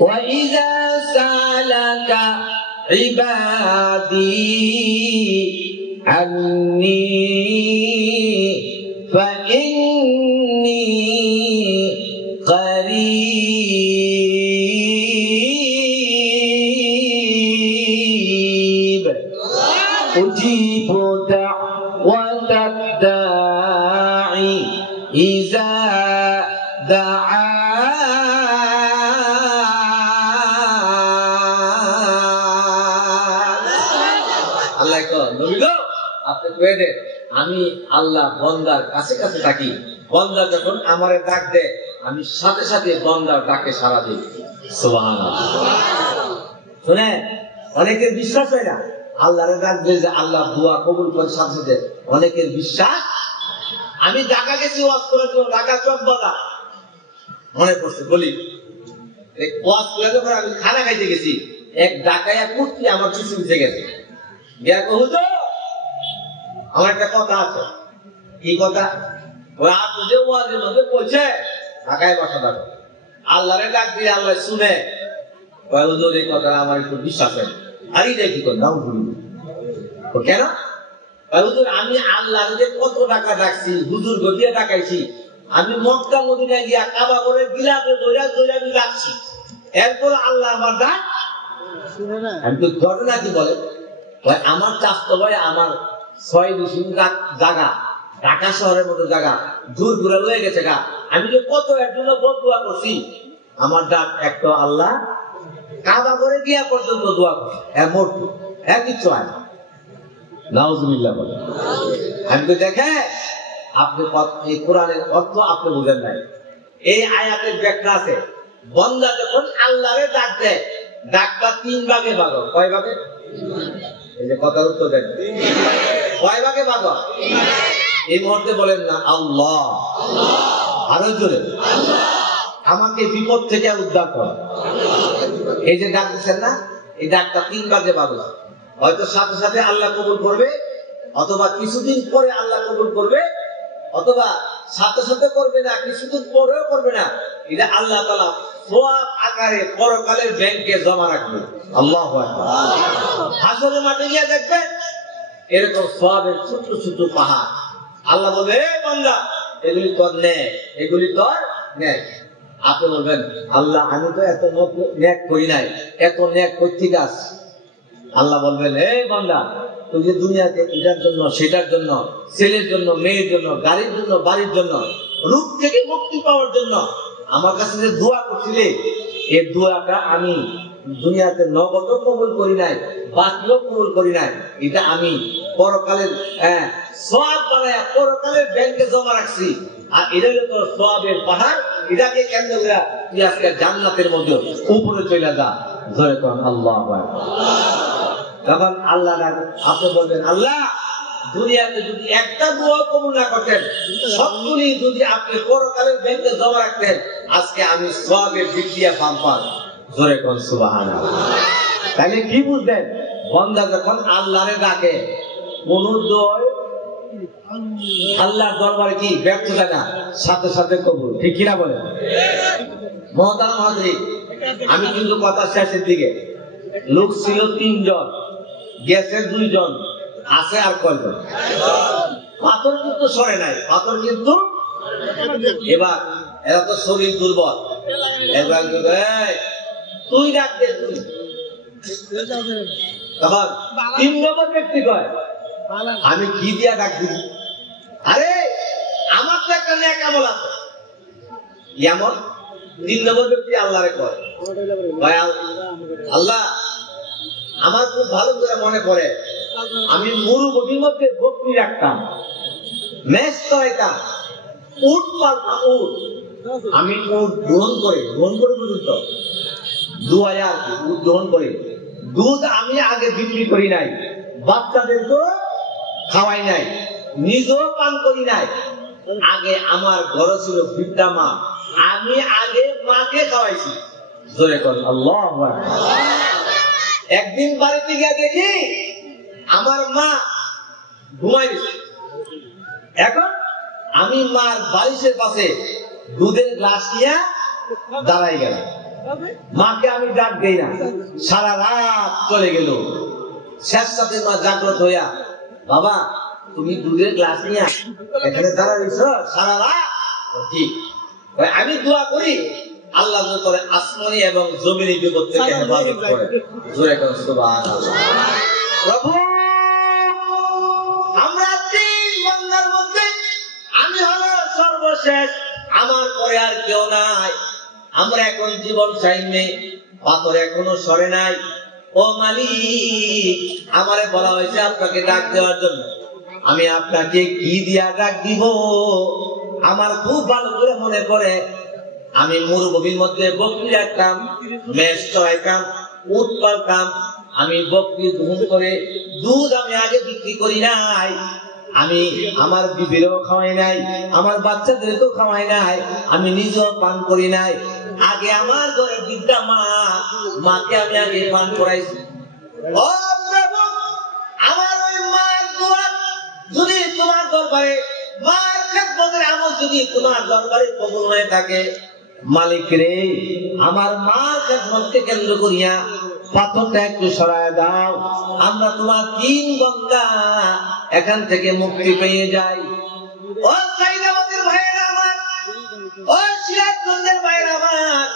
وإذا سألك عبادي عني فإني قريب أجيب دعوة الداعي إذا আমি আল্লাহ বন্দার কাছে কাছে থাকি, বন্দা যখন আমারে ডাক দেয় আমি সাথে সাথে বন্দার ডাকে সাড়া দিই। সুবহানাল্লাহ। শুনে অনেকের বিশ্বাস হয় না আল্লাহরে ডাক দিয়ে যে আল্লাহ দোয়া কবুল করে, সাথে সাথে অনেকের বিশ্বাস। আমি ঢাকা গেছি ওয়াজ করার জন্য, ঢাকা চক বাজার মনে পড়ছে বলি, ওয়াজ করে যখন আমি খানা খাইতে গেছি, এক ঢাকায় কুর্তি আমার পিছু পিছে গেছে, গিয়া হুজুর আমার একটা কথা আছে। কি কথা? ওই আপনি যে ওয়াজের মধ্যে বলছে ঢাকায় বসা থাকো, আল্লাহরে ডাক দিয়ে আল্লাহ শুনে, ওই হুজুর এই কথা আমার একটু বিশ্বাস হয়। আর এটা কি করে নাও ভুলি কেন? হুজুর আমি আল্লাহর যে কত টাকা ডাকছি, হুজুর গিয়ে ডাকাইছি, আমি মক্কা মদিনায় গিয়া কাবা করে গিলাপে ধরে ধরে আমি ডাকছি, এরপর আল্লাহ আমার ডাক শুনে না। আমি তো ঘটনা কি বলে, আমার চাস্তো ভাই আমার 6 ডিসিম জায়গা, ঢাকা শহরের মতো জায়গা দূর দূরে রয়ে গেছে গা, আমি যে কত এর জন্য দোয়া করছি, আমার ডাক একটা আল্লাহ কাবা করে গিয়া পর্যন্ত দোয়া করছি, এর মূর্তি এর কিচ্ছু হয় না। নাউজুবিল্লাহ বলে। আমি তো দেখে আপনি এই কোরআনের অর্থ আপনি বুঝেন নাই। এই আয়াতের ব্যাখ্যা আছে, বান্দা যখন আল্লাহরে ডাক দেয়, ডাকটা 3 ভাগে ভাগ হয়। কয় ভাগে? এই যে কথার উত্তর দেন, কয় ভাগে ভাগ হয়? এই মুহূর্তে বলেন না আল্লাহ, আরো জোরে আল্লাহ, আমাকে বিপদ থেকে উদ্ধার কর। এই যে ডাক দিচ্ছেন না, এই ডাকটা 3 ভাগে ভাগ হয়। হয়তো সাথে সাথে আল্লাহ কবুল করবে, অথবা কিছুদিন পরে আল্লাহ কবুল করবে, অথবা সাথে সাথে করবে না, কিছুদিন পরেও করবে না। এটা আল্লাহ তাআলা সওয়াব আকারে পরকালের ব্যাংকে জমা রাখবে। আল্লাহু আকবার। হাসরের মাঠে গিয়ে দেখবেন এরকম সওয়াবের ছোট ছোট পাহাড়। আল্লাহ বলে, হে বান্দা এগুলি তোর নে, এগুলি তোর নে। আপনি বলবেন আল্লাহ আমি তো এত নেক করি নাই, এত নেক করতে গাছ। আল্লাহ বলবেন, হে বান্দা তুই যে দুনিয়াতে এটার জন্য সেটার জন্য, ছেলের জন্য মেয়ের জন্য, গাড়ির জন্য বাড়ির জন্য, রূপ থেকে মুক্তি পাওয়ার জন্য আমার কাছে যে দোয়া করছিলে, এই দোয়াটা আমি দুনিয়াতে নগদ কবুল করি নাই, বাকিও কবুল করি নাই, এটা আমি পরকালের সওয়াব বানায়া পরকালের ব্যাংকে জমা রাখছি। আর এটা হলো তোর সওয়াবের পাহাড়, এটাকে কেন্দ্র করে তুই আজকে জান্নাতের মধ্যে উপরে চলে যা। জয় করেন আল্লাহু আকবার। তখন আল্লাহ আপনি বলবেন আল্লাহ দুনিয়াতে যদি একটা দোয়া কবুল না করতেন, সবগুলি যদি আপনি পরকালের ব্যাংকে জমা রাখতেন, আজকে আমি সওয়াবের দিক দিয়ে পাম্পার। জোরে কোন সুবহানাল্লাহ। তাহলে কি বুঝলেন, বান্দা যখন আল্লাহরে ডাকে, কোন দোয়া আল্লাহর দরবারে কি ব্যর্থ হয় না, সাথে সাথে কবুল। ঠিক কিনা বলেন? মহতারাম হাজরিন, আমি কিন্তু কথা শেষের দিকে। লোক ছিল 3 জন, গেছে 2 জন, আছে আর কয়জন? পাথর কিন্তু সরে নাই, পাথর কিন্তু এবার এরা তো শরীর দুর্বল, এবার তুই ডাক দে, তুই। তখন 3 নম্বর ব্যক্তি কয় আমি কি দিয়া ডাক দিব? আরে আমার তো একটা নেক আমল আছে। এমন 3 নম্বর ব্যক্তি আল্লাহরে কয়, আল্লাহ আমার খুব ভালো করে মনে পড়ে, আমি মরুভূমির মধ্যে বকরি রাখতাম, মেষ চড়াইতাম, উট পালতাম, উট। আমি উট গ্রহণ করে পর্যন্ত 2000 উট গ্রহণ করে দুধ আমি আগে বিক্রি করি নাই, বাচ্চাদেরকেও খাওয়াই নাই, নিজেও পান করি নাই। আগে আমার ঘর ছিল বৃদ্ধা মা, আমি আগে মাকে খাওয়াইছি। জোরে কর আল্লাহু আকবার। একদিন বাড়িতে গিয়ে দেখি আমার মা ঘুমাই দিচ্ছে। এখন আমি মার বালিশের পাশে দুধের গ্লাস নিয়ে দাঁড়াই গেলাম। মাকে আমি ডাক দেই না, সারা রাত চলে গেল। শেষ সাথে মা জাগ্রত হইয়া, বাবা তুমি দুধের গ্লাস নিয়ে এখানে দাঁড়াইছ সারা রাত? ঠিক, আমি দোয়া করি আল্লাহ করে আসমানি এবং জমিনি বিপদ থেকে হেফাজত করে। জোরে করে সুবহানাল্লাহ। প্রভু আমরা তিন বান্দার মধ্যে আমি হলো সর্বশেষ, আমার পরে আর কেউ নাই। আমরা এখন জীবন চাইনি, পাথর এখনো সরে নাই। ও মালিক, আমারে বলা হয়েছে আপনাকে ডাক দেওয়ার জন্য, আমি আপনাকে কি দিয়া ডাক দিব? আমার খুব ভালো করে মনে পড়ে আমি মরুভূমির মধ্যে বকরি রাখতাম, মেষ চড়াইতাম, উট পালতাম। আমি বকরি ধুম করে দুধ আমি আগে বিক্রি করি নাই, আমি আমার বিবিরও খাওয়াই নাই, আমার বাচ্চাদেরকেও খাওয়াই নাই, আমি নিজেও পান করি নাই। আগে আমার ঘরে বৃদ্ধা মা, মাকে আমি আগে পান করাইছি। ও প্রভু, আমার ওই মায়ের দোয়া যদি তোমার দরবারে, মায়ের খেদমতের আমল যদি তোমার দরবারে কবুল হয়ে থাকে, মালিক রে আমার মার খেদমতকে কেন্দ্র করিয়া পাথরটা একটু সরায় দাও, আমরা তোমার তিন বান্দা এখান থেকে মুক্তি পেয়ে যাই। ও সাইদাবাদের ভাইয়েরা আমার, ও সিরাজগঞ্জের ভাইয়েরা আমার,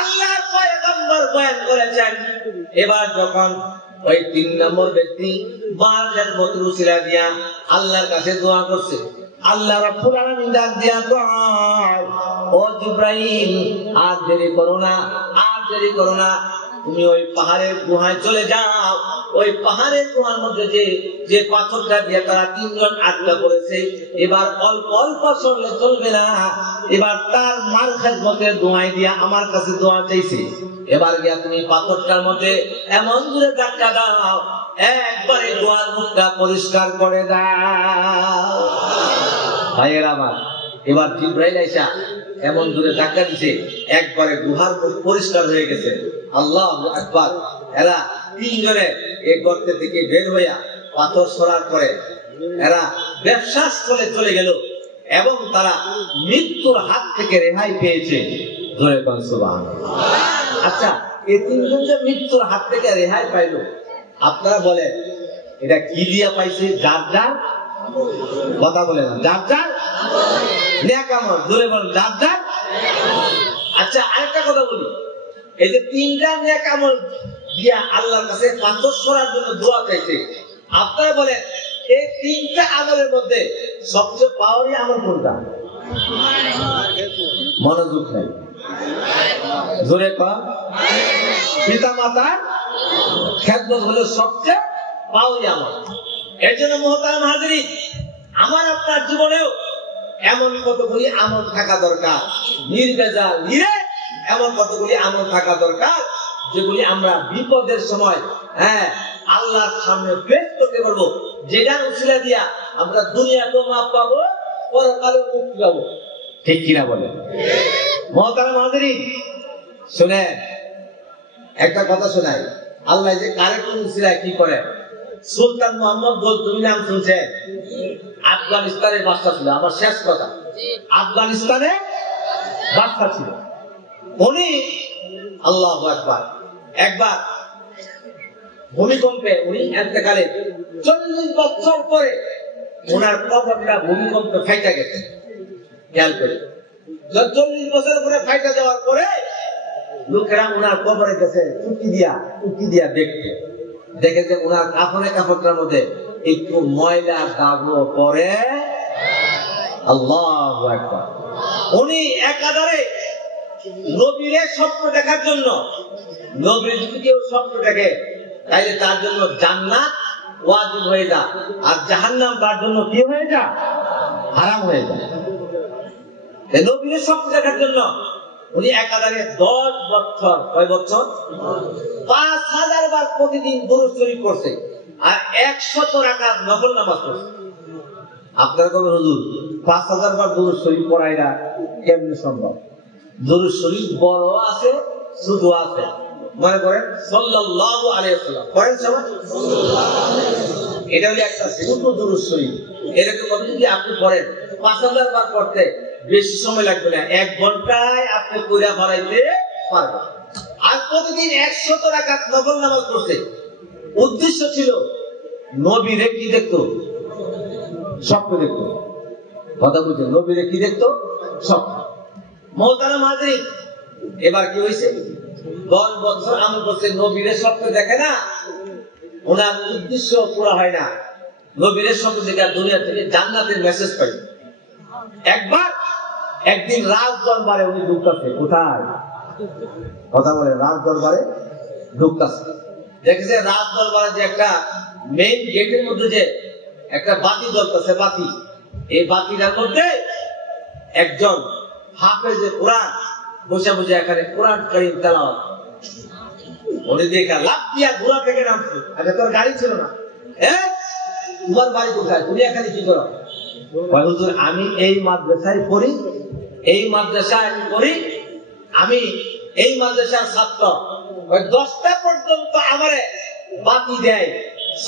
আল্লাহ পয়গম্বর বয়ান করেছেন, এবার যখন ওই 3 নম্বর ব্যক্তি মার খেদমতের উসিলা দিয়া আল্লাহর কাছে দোয়া করছে, আল্লাহ রাব্বুল আলামিন ডাক দিয়া কয়, ও জিবরাইল আর দেরি করো না, আর দেরি করো না, তুমি ওই পাহাড়ের গুহায় চলে যাও। ওই পাহাড়ের গুহার মধ্যে যে পাথরটা দিয়ে তারা 3 জন আটকা পড়েছে, এবার অল্প অল্প সরলে চলবে না, এবার তার মার খেদমতের দোয়াই দিয়া আমার কাছে দোয়া চাইছে। এবার গিয়া তুমি পাথরটার মধ্যে এমন জোরে ধাক্কা দাও, একবারে দোয়ার মুখটা পরিষ্কার করে দাও। ভাইয়েরা আমার, এবার জিবরাইল আইসা এমন জোরে ধাক্কা দিছে, একবারে গুহার মুখ পরিষ্কার হয়ে গেছে। আল্লাহু আকবার। এরা 3 জনে এই গর্ত থেকে বের হইয়া পাথর সরার পরে এরা ব্যবসা স্থলে চলে গেল এবং তারা মৃত্যুর হাত থেকে রেহাই পেয়েছে। ধরে কোন সুবহানাল্লাহ। আচ্ছা, এই 3 জন যে মৃত্যুর হাত থেকে রেহাই পাইল, আপনারা বলেন এটা কি দিয়া পাইছে? যার যার কথা বলে না, যার যার নেক আমল। জোরে বলেন, যার যার। আচ্ছা, আরেকটা কথা বলি, এই যে 3টা নেক আমল দিয়া আল্লাহর কাছে পাথর সরার জন্য দোয়া চাইছে, আপনারা বলেন এই 3টা আমলের মধ্যে সবচেয়ে পাওয়ারি আমল কোনটা? মনোযোগ নাই, জোরে কর। পিতা মাতার খেদমত হলো সবচেয়ে পাওয়ারি আমল। এর জন্য মুহতারাম হাজিরিন, আমার আপনার জীবনেও এমন কতগুলি আমল থাকা দরকার, নির্বেজাল নিরে এমন কতগুলি আমল থাকা দরকার যেগুলি আমরা বিপদের সময় আল্লাহর সামনে পেশ করতে পারবো, যেটা উসিলা দিয়া আমরা দুনিয়াতেও মাপ পাবো, পরকালেও মুক্তি পাবো। ঠিক কিনা বলে? মুহতারাম হাজিরিন, শুনে একটা কথা শোনাই। আল্লাহ যে কারেক্ট উসিলা কি করে, সুলতান মোহাম্মদ গজনবী নাম শুনছে? আফগানিস্তানের বাদশা ছিল। আমার শেষ কথা, আফগানিস্তানে বাদশা ছিল উনি। আল্লাহু আকবার। একবার ভূমিকম্পে উনি এতেকালে 40 বছর পরে ওনার কবরটা ভূমিকম্পে ফাইটা গেছে। খেয়াল করে 40 বছর পরে ফাইটা যাওয়ার পরে লোকেরা ওনার কবরে গেছে উকি দিয়া দেখতে, দেখেছে ওনার কাপড়টার মধ্যে একটু ময়লা দাগও পরে। আল্লাহু আকবার। উনি একাধারে নবীর স্বপ্ন দেখার জন্য, নবীর যদি কেউ স্বপ্ন দেখে তাইলে তার জন্য জান্নাত ওয়াজিব হয়ে যায়, আর জাহান্নাম তার জন্য কি হয়ে যায়? হারাম হয়ে যায়। এই নবীর স্বপ্ন দেখার জন্য উনি একাধারে 10 বছর, কয় বছর? 5000 বার প্রতিদিন দুরূদ শরীফ পড়ছে, আর 100 রাকাত নফল নামাজ পড়ছে। আপনারা কবে হুজুর 5000 বার দুরূদ শরীফ পড়াইরা কেমনে সম্ভব? দুরূদ শরীফ বড় আছে, ছোট আছে। মনে করেন সাল্লাল্লাহু আলাইহি ওয়াসাল্লাম পড়েন সবাই, এটা হলো একটা ছোট দুরূদ শরীফ। এরকম যদি আপনি পড়েন 5000 বার পড়তে বেশি সময় লাগবে না, 1 ঘন্টায় আপনি কইরা ফলাইতে পারবেন। আর প্রতিদিন 100 রাকাত নফল নামাজ পড়ছে। উদ্দেশ্য ছিল নবীরে কি দেখতো? স্বপ্ন দেখতো। কথা বলছে, নবীরে কি দেখতো? স্বপ্ন। মোহতারাম হাজরিন, এবার কি হয়েছে? 10 বছর আমল করছে, নবীরে স্বপ্ন দেখে না, ওনার উদ্দেশ্য পুরো হয় না। নবীরে স্বপ্ন দেখে দুনিয়া থেকে জান্নাতের মেসেজ পাই। একদিন রাজ দরবারে উনি ঢুকতেছে। কোথায়? কথা বলে, রাজ দরবারে ঢুকতেছে। দেখেছে রাজ দরবারে যে একটা মেইন গেটের মধ্যে যে একটা বাতি জ্বলতেছে, বাতি, এই বাতিটার মধ্যে একজন হাফেজে কোরআন বসে বসে এখানে কোরআন কারীম তেলাওয়াত। উনি দেখা লাফ দিয়া ঘোড়া থেকে নামছে। আচ্ছা, তোর গাড়ি ছিল না? তোমার বাড়ি কোথায়? তুমি এখানে কি করো? হুজুর, আমি এই মাদ্রাসায় পড়ি, এই মাদ্রাসায় আমি পড়ি, আমি এই মাদ্রাসার ছাত্র। 10টা পর্যন্ত আমারে বাতি দেয়,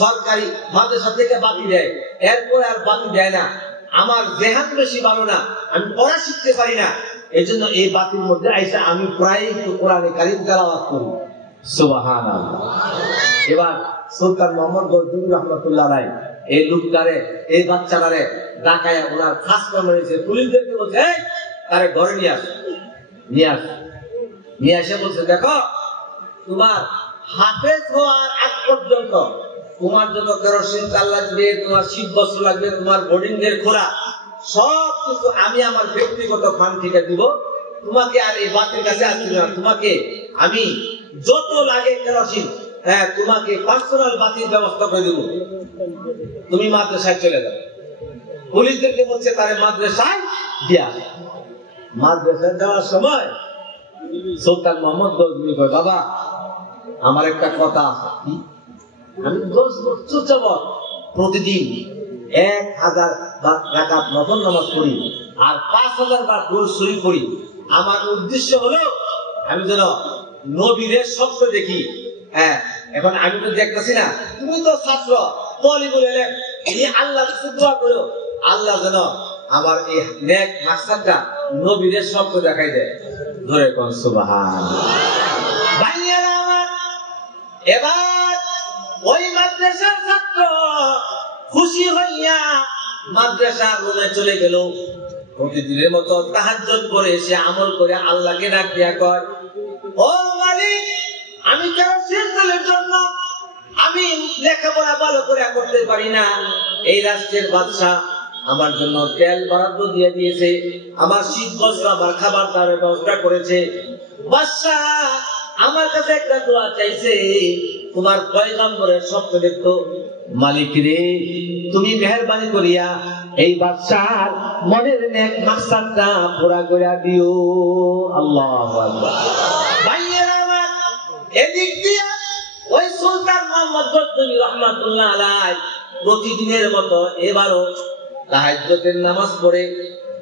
সরকারি মাদ্রাসা থেকে বাতি দেয়, এরপরে আর বাতি দেয় না। আমার জেহান বেশি ভালো না, আমি পড়া শিখতে পারি না, এই জন্য এই বাতির মধ্যে আইসা আমি প্রায় কোরআনে কারীম তেলাওয়াত করি। সুবহানাল্লাহ। এবার সুলতান মোহাম্মদ গজনবী রহমাতুল্লাহ আলাইহি এই লোকটারে, এই বাচ্চাটারে ডাকায়া ওনার খাস করে মেরেছে। পুলিশদেরকে বলছে, এই তারে ঘরে নিয়ে আস, নিয়ে এসে বলছে, দেখো তোমার হাফেজ হওয়ার আগ পর্যন্ত তোমার যত কেরোসিন তেল লাগবে, তোমার শীত বস্ত্র লাগবে, তোমার বোর্ডিং এর খোরাক সব কিছু আমি আমার ব্যক্তিগত ফান্ড থেকে দিব। তোমাকে আর এই বাতির কাছে আসছি না, তোমাকে আমি যত লাগে কেরোসিন, তোমাকে পার্সোনাল বাতির ব্যবস্থা করে দিব, তুমি মাদ্রাসায় চলে যাও। পুলিশদেরকে বলছে তারে মাদ্রাসায় দিয়া। মাদ্রাসায় যাওয়ার সময় সুলতান মোহাম্মদ গজনবী কয়, বাবা আমার একটা কথা আছে, আমি 10 বছর যাবত প্রতিদিন 1000 রাকাত নফল নামাজ পড়ি আর 5000 বার দুরূদ শরীফ পড়ি। আমার উদ্দেশ্য হলো আমি যেন নবীর স্বপ্ন দেখি। এখন আমি তো দেখতেছি না, তুমি তো ছাত্র, তালিবুল ইলম, তুমি আল্লাহর কাছে দোয়া করো, আল্লাহ যেন আমার এই নেক মাকসাদটা নবীর স্বপ্ন দেখাই দেয়। ধরে কোন সুবহানাল্লাহ। ভাইয়েরা আমার, এবার ওই মাদ্রাসার ছাত্র খুশি হইয়া মাদ্রাসার রুমে চলে গেল। প্রতিদিনের মতো তাহাজ্জুদ করে এসে আমল করে আল্লাহকে ডাক দিয়া কয়, ও মালিক, আমি কেরোসিন তেলের জন্য আমি লেখাপড়া ভালো করে করতে পারি না, এই রাষ্ট্রের বাদশা আমার জন্য তেল বরাদ্দ দিয়ে দিয়েছে, আমার শীত বস্ত্র, আমার খাবার দাবারের ব্যবস্থা করেছে। বাদশা আমার কাছে একটা দোয়া চাইছে, তোমার পয়গম্বরের স্বপ্ন দেখতো। মালিক রে, তুমি মেহেরবানি করিয়া এই বাদশার মনের নেক মাকসাদটা পুরা করে দিও। আল্লাহু আকবার। ভাইয়েরা আমার, এদিক দিয়ে ওই সুলতান মোহাম্মদ গজনবী রহমাতুল্লাহ আলাইহি প্রতিদিনের মতো এবারও তাহাজ্জুদের নামাজ পড়ে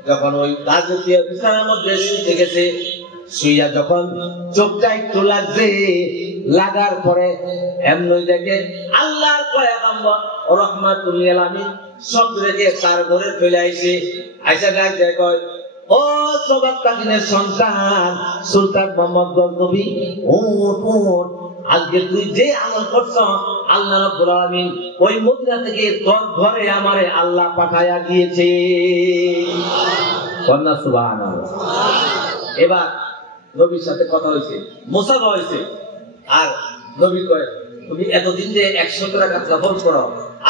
যখন ওই রাজকীয় বিছানার মধ্যে শুতে গেছে, শুইয়া যখন চোখটা একটু লাগছে, লাগার পরে এমনি দেখে আল্লাহর পয়গম্বর রাহমাতুল্লিল আলামিন সব রেখে তার ঘরে চলে আইছে। আইসা ডাক দেয়, কয়, ও সবাবতাকিনের সন্তান সুলতান মোহাম্মদ গজনবী, ওঠ, আজকে তুই যে আমল করছ, আল্লাহ রাব্বুল আলামিন ওই মদিনা থেকে তোর ঘরে আমারে আল্লাহ পাঠায়া দিয়েছে। সুবহানাল্লাহ। এবার নবীর সাথে কথা হয়েছে, মুসাফা হয়েছে, আর নবী কয়, তুমি এতদিন যে 100 রাকাত নফল পড়ো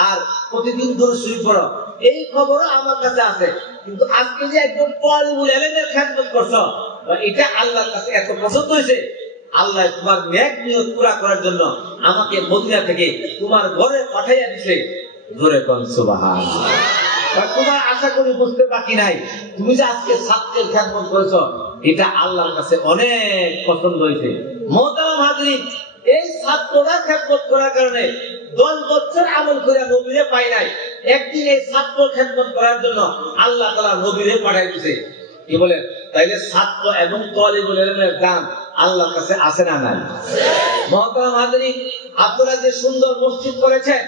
আর প্রতিদিন দুরূদ শরীফ পড়ো, এই খবরও আমার কাছে আছে, কিন্তু আজকে যে একজন তালিবুল ইলমের খেদমত করছো, এটা আল্লাহর কাছে এত পছন্দ হয়েছে, আল্লাহ তোমার নেক নিয়ত পুরা করার জন্য আমাকে মদিনা থেকে তোমার ঘরে পাঠাইয়া দিয়েছে। জোরে কোন সুবহানাল্লাহ। তোমার আশা করি বুঝতে বাকি নাই, তুমি যে আজকে ছাত্রের খেদমত করেছো, এটা আল্লাহর কাছে অনেক পছন্দ হয়েছে। মুহতারাম হাজরিন, এই ছাত্ররা খেদমত করার কারণে 10 বছর আমল করে নবীরে পাই নাই, একদিন এই ছাত্র খেদমত করার জন্য আল্লাহ তাআলা নবীরে পাঠাই দিয়েছে। কি বলে? তাইলে ছাত্র এবং তালিবুল ইলমের দাম আল্লাহর কাছে আছে না নাই? মুহতারাম হাজরিন, আপনারা যে সুন্দর মসজিদ করেছেন,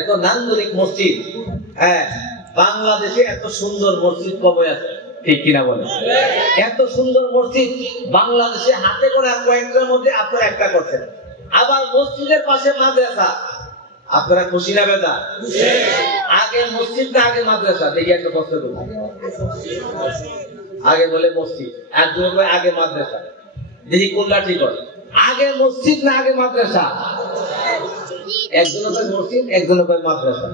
এত নান্দনিক মসজিদ, বাংলাদেশে এত সুন্দর মসজিদ কবে আছে? ঠিক কিনা বলেন? এত সুন্দর মসজিদ বাংলাদেশে হাতে গোনা কয়েকটার মধ্যে আপনারা একটা করছেন। আবার মসজিদের পাশে মাদ্রাসা, আপনারা খুশি না বেদা? আগে মসজিদ না আগে মাদ্রাসা? দেখি একটা প্রশ্ন করি। আগে বলে মসজিদ, একজন বলে আগে মাদ্রাসা। দেখি কোনটা ঠিক হয়। আগে মসজিদ না আগে মাদ্রাসা? একজন বলে মসজিদ, একজন বলে মাদ্রাসা।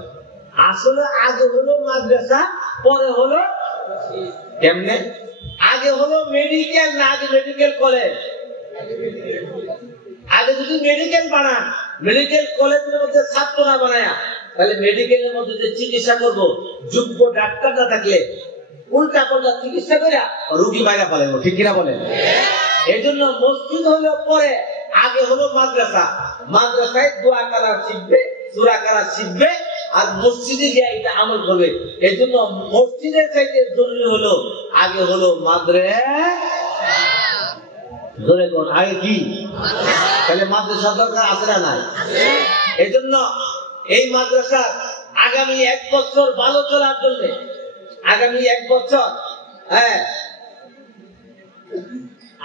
আসলে আগে হলো মাদ্রাসা, পরে হলো কেমনে? আগে হলো মেডিকেল না আগে মেডিকেল কলেজ? আগে যদি মেডিকেল বানান, মেডিকেল কলেজের মধ্যে ছাত্র না বানায়া, তাহলে মেডিকেলের মধ্যে যে চিকিৎসা করবো যোগ্য ডাক্তার না থাকলে উল্টা পাল্টা চিকিৎসা করে রোগী বাইরে ফেলেন। ঠিক কিনা বলেন? এই জন্য মসজিদ হলো পরে, আগে হলো মাদ্রাসা। মাদ্রাসায় দোয়া করা শিখবে, সূরা করা শিখবে, আর মসজিদে গিয়ে এটা আমল করবে। এই জন্য মসজিদের চাইতে জরুরি হলো আগে হলো মাদ্রাসা। ধরে কোন আগে কি? তাহলে মাদ্রাসা দরকার আছে না নাই? এই জন্য এই মাদ্রাসা আগামী 1 বছর ভালো চলার জন্য, আগামী 1 বছর, হ্যাঁ,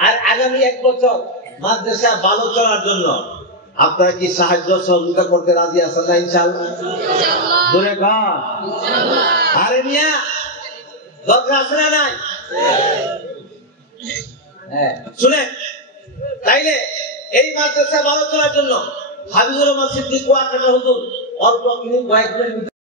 আর আগামী 1 বছর মাদ্রাসা ভালো চলার জন্য আপনারা কি সাহায্য সহযোগিতা করতে রাজি আছেন না? ইনশাআল্লাহ। ধরে কর আরে মিয়া, দরকার আছে না নাই? হ্যাঁ, শুনে তাইলে এই মাদ্রাসা ভালো চলার জন্য হাবিবুর রহমান সিদ্দিক ওয়াকাটা হুজুর অল্প কয়েক মিনিট